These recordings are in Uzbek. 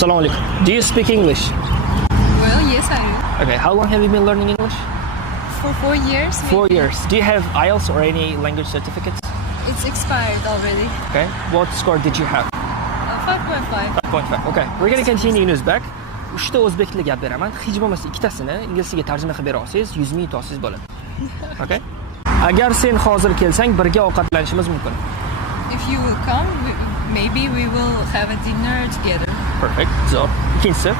Assalomu alaikum. Do you speak English? Well, yes, I do. Okay, how long have you been learning English? For 4 years. 4 years. Do you have IELTS or any language certificates? It's expired already. Okay. What score did you have? 5.5. 5.5. Okay. We're going to continue in Uzbek. 3 ta o'zbek tili gap beraman. Hech bo'lmasa ikkitasini inglizchaga tarjima qilib bera olsangiz 100 ming yutoqsiz bo'ladi. Okay? Agar sen hozir kelsang, birga ovqatlanishimiz mumkin. If you will come, maybe we will have a dinner together. Perfect. Zo'r. Ikkinchisi,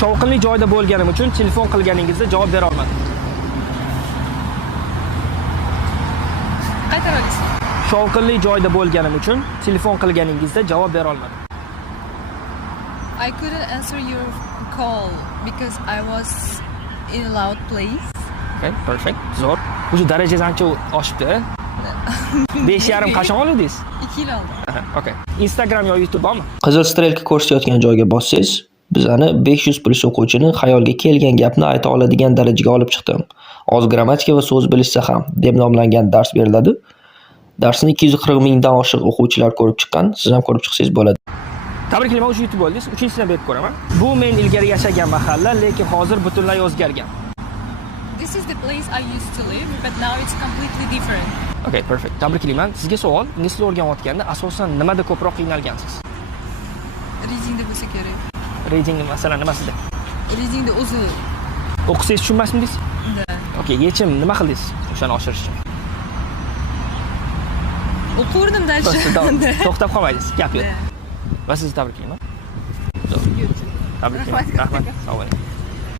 shovqinli joyda bo'lganim uchun telefon qilganingizda javob bera olmadim. Qaytar olasiz? Shovqinli joyda bo'lganim uchun telefon qilganingizda javob bera olmadim. I couldn't answer your call because I was in a loud place. Okay, perfect. Zo'r. O'sha darajangiz ancha oshibdi. 5.5 qachon oldingiz? 2 yil oldin. Okay. Instagram yo YouTube bormi? Qizil strelka ko'rsatayotgan joyga bossangiz, bizani 500+ o'quvchini xayolga kelgan gapni ayta oladigan darajaga olib chiqdim. Oz grammatika va so'z bilishsa ham deb nomlangan dars beriladi. Darsni 240 mingdan oshiq o'quvchilar ko'rib chiqqan. Siz ham ko'rib chiqsangiz bo'ladi. Tabriklayman, o'sha yutib oldingiz. 3-chisini berib ko'raman. Bu men ilgari yashagan mahalla, lekin hozir butunlay o'zgargan. This is the place I used to live, but now it's completely different. Okay, perfect. Tabriklayman. Sizga savol, ingliz tilini o'rganayotganda asosan nimada ko'proq qiynalgansiz? Readingda bo'lsa kerak. Reading masalan nimasida? Readingda o'zi. O'qisangiz tushunmasmidingiz? Da. Okay, yechim nima qildingiz o'shani oshirish uchun? O'qirdim dальше. To'xtab qolmaydingiz, gap yo'q. Va sizni tabriklayman. Zo'r. Tabriklayman. Rahmat. Sog' bo'ling.